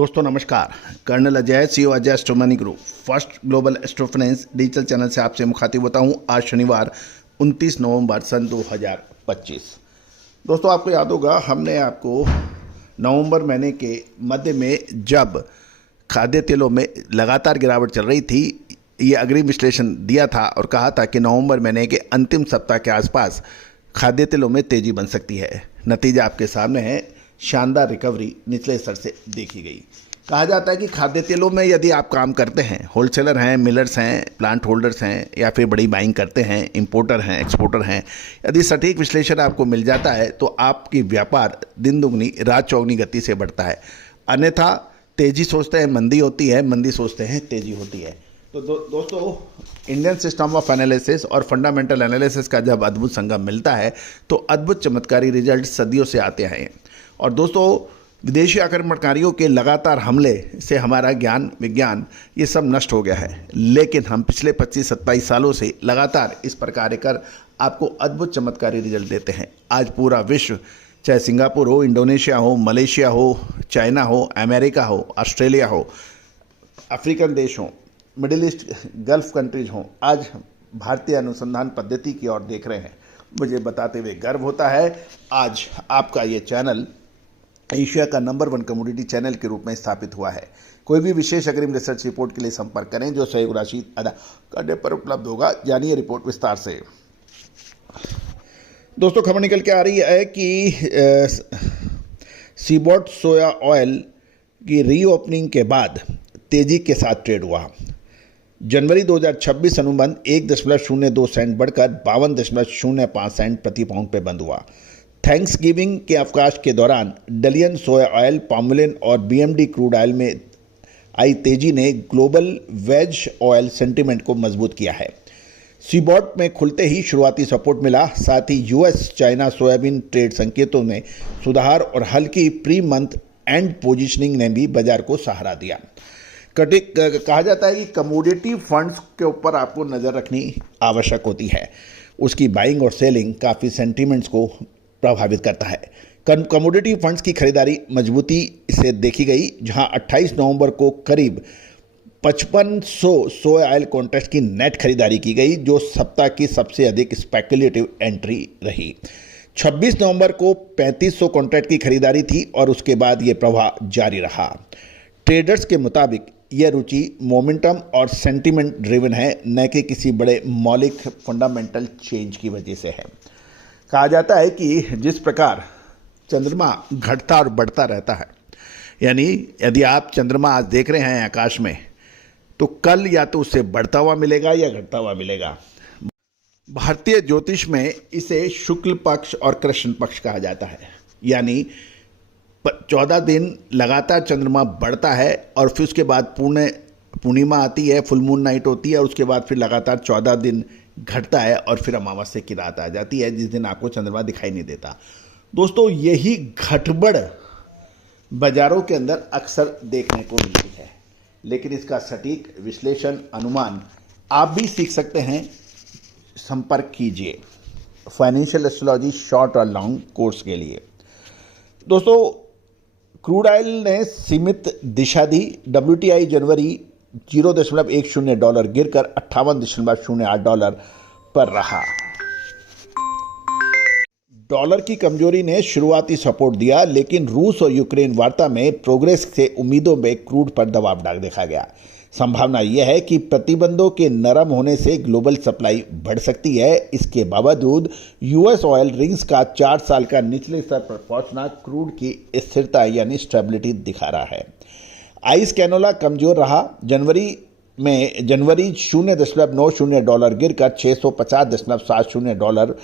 दोस्तों नमस्कार। Colonel Ajay CEO Ajay astro money group first global astro finance digital channel से आपसे मुखातिब होता हूं। आज शनिवार 29 नवंबर सन 2025। दोस्तों आपको याद होगा हमने आपको नवंबर महीने के मध्य में जब खाद्य तेलों में लगातार गिरावट चल रही थी, ये अग्रिम विश्लेषण दिया था और कहा था कि नवंबर महीने के अंतिम सप्ताह के आसपास खाद्य तेलों में तेजी बन सकती है। नतीजा आपके सामने है, शानदार रिकवरी निचले स्तर से देखी गई। कहा जाता है कि खाद्य तेलों में यदि आप काम करते हैं, होलसेलर हैं, मिलर्स हैं, प्लांट होल्डर्स हैं या फिर बड़ी बाइंग करते हैं, इंपोर्टर हैं, एक्सपोर्टर हैं, यदि सटीक विश्लेषण आपको मिल जाता है तो आपकी व्यापार दिन दुगनी रात चौगनी गति से बढ़ता है। अन्यथा तेजी सोचते हैं मंदी होती है, मंदी सोचते हैं तेजी होती है। तो दोस्तों इंडियन सिस्टम ऑफ एनालिसिस और फंडामेंटल एनालिसिस का जब अद्भुत संगम मिलता है तो अद्भुत चमत्कारी रिजल्ट सदियों से आते हैं। और दोस्तों विदेशी आक्रमणकारियों के लगातार हमले से हमारा ज्ञान विज्ञान ये सब नष्ट हो गया है, लेकिन हम पिछले 25-27 सालों से लगातार इस प्रकार कर आपको अद्भुत चमत्कारी रिजल्ट देते हैं। आज पूरा विश्व, चाहे सिंगापुर हो, इंडोनेशिया हो, मलेशिया हो, चाइना हो, अमेरिका हो, ऑस्ट्रेलिया हो, अफ्रीकन देश हो, मिडिल ईस्ट गल्फ कंट्रीज हों, आज भारतीय अनुसंधान पद्धति की ओर देख रहे हैं। मुझे बताते हुए गर्व होता है, आज आपका ये चैनल एशिया का नंबर 1 कमोडिटी चैनल के रूप में स्थापित हुआ है। कोई भी विशेष अग्रिम रिसर्च रिपोर्ट के लिए संपर्क करें जो सहयोग राशि अदा करने पर उपलब्ध होगा। जानिए रिपोर्ट विस्तार से। दोस्तों खबर निकल के आ रही है कि सीबॉट सोया ऑयल की रीओपनिंग के बाद तेजी के साथ ट्रेड हुआ। जनवरी 2026 अनुबंध 1.02 सेंट बढ़कर 52.05 सेंट प्रति पाउंड पे बंद हुआ। थैंक्स गिविंग के अवकाश के दौरान डलियन सोया ऑयल, पामोलिन और बीएमडी क्रूड ऑयल में आई तेजी ने ग्लोबल वेज ऑयल सेंटीमेंट को मजबूत किया है। सीबॉट में खुलते ही शुरुआती सपोर्ट मिला, साथ ही यूएस चाइना सोयाबीन ट्रेड संकेतों में सुधार और हल्की प्री मंथ एंड पोजीशनिंग ने भी बाजार को सहारा दिया। कहा जाता है कि कमोडिटी फंड्स के ऊपर आपको नज़र रखनी आवश्यक होती है। उसकी बाइंग और सेलिंग काफ़ी सेंटीमेंट्स को प्रभावित करता है। कमोडिटी फंड्स की खरीदारी मजबूती से देखी गई, जहां 28 नवंबर को करीब 5500 सोया ऑयल कॉन्ट्रैक्ट की नेट खरीदारी की गई, जो सप्ताह की सबसे अधिक स्पेकुलेटिव एंट्री रही। 26 नवंबर को 3500 कॉन्ट्रैक्ट की खरीदारी थी और उसके बाद ये प्रवाह जारी रहा। ट्रेडर्स के मुताबिक यह रुचि मोमेंटम और सेंटीमेंट ड्रिवन है, न कि किसी बड़े मौलिक फंडामेंटल चेंज की वजह से है। कहा जाता है कि जिस प्रकार चंद्रमा घटता और बढ़ता रहता है, यानी यदि आप चंद्रमा आज देख रहे हैं आकाश में, तो कल या तो उससे बढ़ता हुआ मिलेगा या घटता हुआ मिलेगा। भारतीय ज्योतिष में इसे शुक्ल पक्ष और कृष्ण पक्ष कहा जाता है, यानी 14 दिन लगातार चंद्रमा बढ़ता है और फिर उसके बाद पूर्णिमा आती है, फुल मून नाइट होती है और उसके बाद फिर लगातार 14 दिन घटता है और फिर अमावस्या की रात आ जाती है, जिस दिन आपको चंद्रमा दिखाई नहीं देता। दोस्तों यही घटबड़ बाजारों के अंदर अक्सर देखने को मिलती है, लेकिन इसका सटीक विश्लेषण अनुमान आप भी सीख सकते हैं। संपर्क कीजिए फाइनेंशियल एस्ट्रोलॉजी शॉर्ट और लॉन्ग कोर्स के लिए। दोस्तों क्रूड ऑयल ने सीमित दिशा दी। WTI जनवरी $0.10 गिरकर $58.08 पर रहा। डॉलर की कमजोरी ने शुरुआती सपोर्ट दिया, लेकिन रूस और यूक्रेन वार्ता में प्रोग्रेस से उम्मीदों में क्रूड पर दबाव डाल देखा गया। संभावना यह है कि प्रतिबंधों के नरम होने से ग्लोबल सप्लाई बढ़ सकती है। इसके बावजूद यूएस ऑयल रिंग्स का 4 साल का निचले स्तर पर पहुंचना क्रूड की स्थिरता यानी स्टेबिलिटी दिखा रहा है। आइस कैनोला कमजोर रहा। जनवरी $0.90 गिरकर $650.70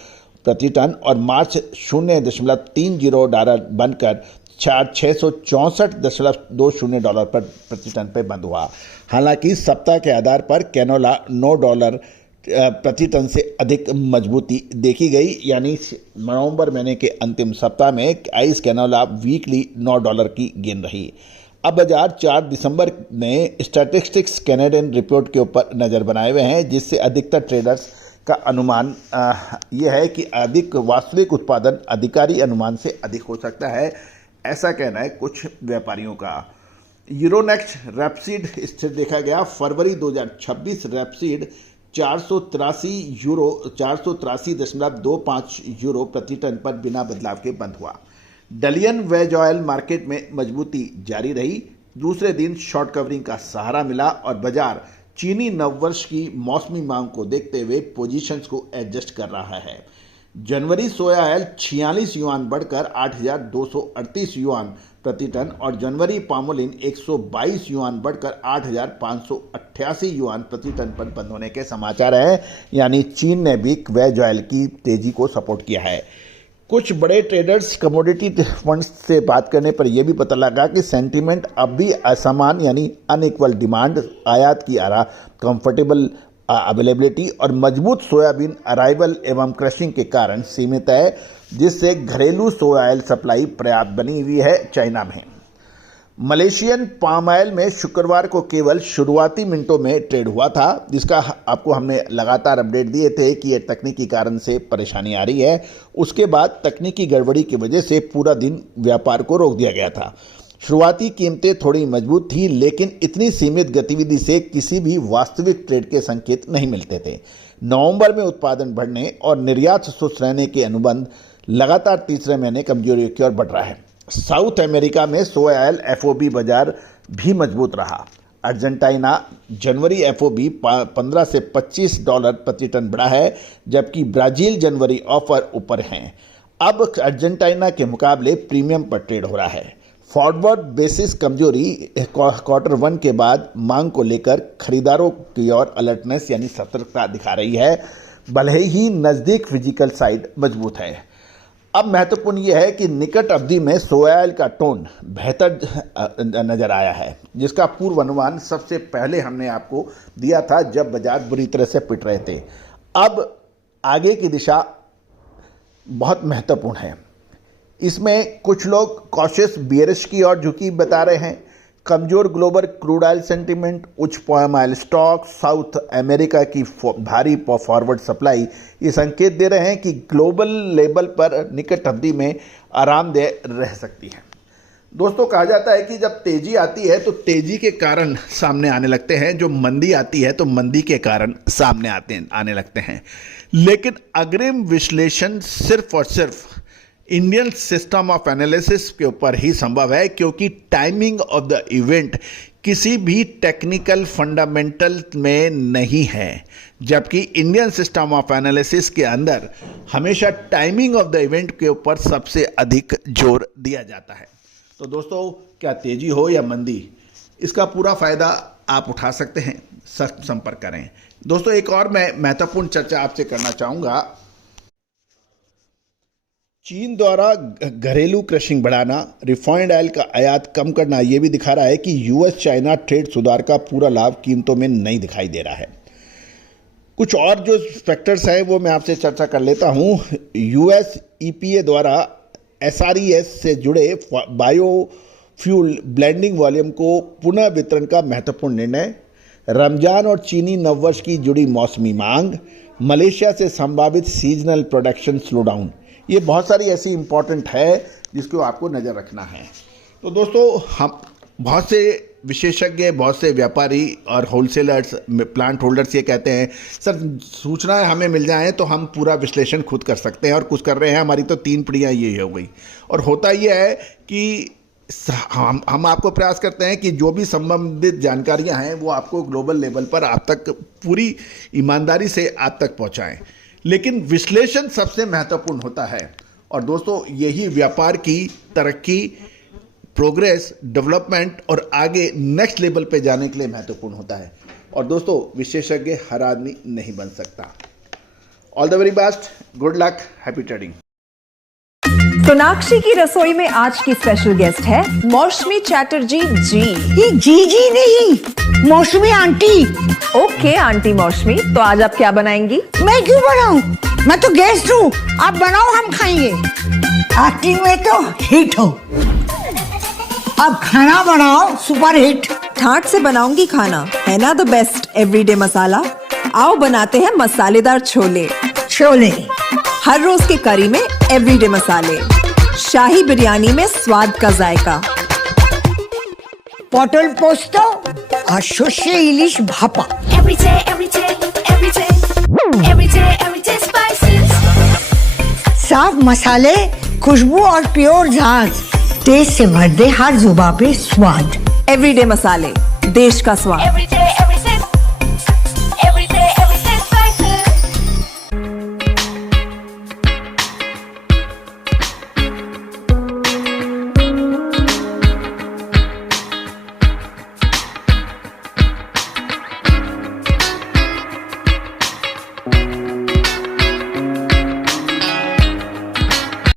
प्रति टन और मार्च $0.30 बनकर $664.20 पर प्रति टन पे बंद हुआ। हालांकि सप्ताह के आधार पर कैनोला $9 प्रति टन से अधिक मजबूती देखी गई, यानी नवंबर महीने के अंतिम सप्ताह में आइस कैनोला वीकली $9 की गेन रही। अब बाजार 4 दिसंबर ने स्टैटिस्टिक्स कैनेडियन रिपोर्ट के ऊपर नज़र बनाए हुए हैं, जिससे अधिकतर ट्रेडर्स का अनुमान यह है कि अधिक वास्तविक उत्पादन अधिकारी अनुमान से अधिक हो सकता है, ऐसा कहना है कुछ व्यापारियों का। यूरोनेक्स्ट रेपसीड स्थिर देखा गया। फरवरी 2026 रेपसीड 483 यूरो प्रति टन पर बिना बदलाव के बंद हुआ। डलियन वेज ऑयल मार्केट में मजबूती जारी रही। दूसरे दिन शॉर्ट कवरिंग का सहारा मिला और बाजार चीनी नववर्ष की मौसमी मांग को देखते हुए पोजीशंस को एडजस्ट कर रहा है। जनवरी सोया ऑयल 46 युआन बढ़कर 8,238 युआन प्रति टन और जनवरी पामोलिन 122 युआन बढ़कर 8,588 युआन प्रति टन पर बंद होने के समाचार हैं। यानी चीन ने भी वेज ऑयल की तेजी को सपोर्ट किया है। कुछ बड़े ट्रेडर्स कमोडिटी फंड्स से बात करने पर यह भी पता लगा कि सेंटीमेंट अब भी असमान यानी अनइक्वल डिमांड, आयात की कंफर्टेबल अवेलेबिलिटी और मजबूत सोयाबीन अराइवल एवं क्रशिंग के कारण सीमित है, जिससे घरेलू सोया ऑयल सप्लाई पर्याप्त बनी हुई है चाइना में। मलेशियन पाम ऑयल में शुक्रवार को केवल शुरुआती मिनटों में ट्रेड हुआ था, जिसका आपको हमने लगातार अपडेट दिए थे कि यह तकनीकी कारण से परेशानी आ रही है। उसके बाद तकनीकी गड़बड़ी की वजह से पूरा दिन व्यापार को रोक दिया गया था। शुरुआती कीमतें थोड़ी मजबूत थी, लेकिन इतनी सीमित गतिविधि से किसी भी वास्तविक ट्रेड के संकेत नहीं मिलते थे। नवंबर में उत्पादन बढ़ने और निर्यात सुस्त रहने के अनुबंध लगातार तीसरे महीने कमजोरी की ओर बढ़ रहा है। साउथ अमेरिका में सोया ऑयल एफओबी बाजार भी मजबूत रहा। अर्जेंटीना जनवरी एफओबी 15 से $25 प्रति टन बढ़ा है, जबकि ब्राजील जनवरी ऑफर ऊपर हैं। अब अर्जेंटीना के मुकाबले प्रीमियम पर ट्रेड हो रहा है। फॉरवर्ड बेसिस कमजोरी क्वार्टर 1 के बाद मांग को लेकर खरीदारों की ओर अलर्टनेस यानी सतर्कता दिखा रही है, भले ही नज़दीक फिजिकल साइड मजबूत है। अब महत्वपूर्ण यह है कि निकट अवधि में सोया ऑयल का टोन बेहतर नजर आया है, जिसका पूर्वानुमान सबसे पहले हमने आपको दिया था जब बाजार बुरी तरह से पिट रहे थे। अब आगे की दिशा बहुत महत्वपूर्ण है। इसमें कुछ लोग कॉशियस बियरिश की ओर झुकी बता रहे हैं। कमजोर ग्लोबल क्रूड ऑयल सेंटीमेंट, उच्च palm oil stock, south America की भारी फॉरवर्ड सप्लाई ये संकेत दे रहे हैं कि ग्लोबल लेवल पर निकट अवधि में आरामदेह रह सकती है। दोस्तों, कहा जाता है कि जब तेजी आती है तो तेजी के कारण सामने आने लगते हैं, जो मंदी आती है तो मंदी के कारण सामने आने लगते हैं। लेकिन अग्रिम विश्लेषण सिर्फ और सिर्फ इंडियन सिस्टम ऑफ एनालिसिस के ऊपर ही संभव है, क्योंकि टाइमिंग ऑफ द इवेंट किसी भी टेक्निकल फंडामेंटल में नहीं है, जबकि इंडियन सिस्टम ऑफ एनालिसिस के अंदर हमेशा टाइमिंग ऑफ द इवेंट के ऊपर सबसे अधिक जोर दिया जाता है। तो दोस्तों, क्या तेजी हो या मंदी, इसका पूरा फायदा आप उठा सकते हैं। संपर्क करें। दोस्तों, एक और मैं महत्वपूर्ण चर्चा आपसे करना चाहूँगा। चीन द्वारा घरेलू क्रशिंग बढ़ाना, रिफाइंड ऑयल का आयात कम करना, यह भी दिखा रहा है कि यूएस चाइना ट्रेड सुधार का पूरा लाभ कीमतों में नहीं दिखाई दे रहा है। कुछ और जो फैक्टर्स हैं वो मैं आपसे चर्चा कर लेता हूं। यूएस ईपीए द्वारा एसआरईएस से जुड़े बायोफ्यूल ब्लेंडिंग वॉल्यूम को पुनः वितरण का महत्वपूर्ण निर्णय, रमजान और चीनी नववर्ष की जुड़ी मौसमी मांग, मलेशिया से संभावित सीजनल प्रोडक्शन स्लोडाउन, ये बहुत सारी ऐसी इंपॉर्टेंट है जिसको आपको नज़र रखना है। तो दोस्तों, हम बहुत से विशेषज्ञ, बहुत से व्यापारी और होलसेलर्स, प्लांट होल्डर्स ये कहते हैं, सर सूचनाएं हमें मिल जाएं तो हम पूरा विश्लेषण खुद कर सकते हैं, और कुछ कर रहे हैं। हमारी तो 3 पीढ़ियाँ ये हो गई। और होता ये है कि हम आपको प्रयास करते हैं कि जो भी संबंधित जानकारियां हैं वो आपको ग्लोबल लेवल पर आप तक पूरी ईमानदारी से आप तक पहुंचाएं, लेकिन विश्लेषण सबसे महत्वपूर्ण होता है। और दोस्तों, यही व्यापार की तरक्की, प्रोग्रेस, डेवलपमेंट और आगे नेक्स्ट लेवल पे जाने के लिए महत्वपूर्ण होता है। और दोस्तों, विशेषज्ञ हर आदमी नहीं बन सकता। All the very best, good luck, happy trading. Sonakshi की रसोई में आज की स्पेशल गेस्ट है मौसमी चैटर्जी जी। ये जी नहीं, मौसमी आंटी। ओके आंटी मौसमी, तो आज आप क्या बनाएंगी? मैं क्यों बनाऊं? मैं तो गेस्ट हूँ, आप बनाओ, हम खाएंगे। एक्टिंग में तो हिट हो, अब खाना बनाओ सुपर हिट। ठाट से बनाऊंगी खाना, है ना द बेस्ट एवरीडे मसाला। आओ बनाते हैं मसालेदार छोले। छोले हर रोज के करी में एवरीडे मसाले, शाही बिरयानी में स्वाद का जायका। পটল পোস্ত আর সর্ষে ইলিশ ভাপা। Every day, every day, every day, every day, every day spices. साफ मसाले, खुशबू और प्योर झांझ, टेस्ट से भर दे हर जुबान पे स्वाद। एवरीडे मसाले, देश का स्वाद। Every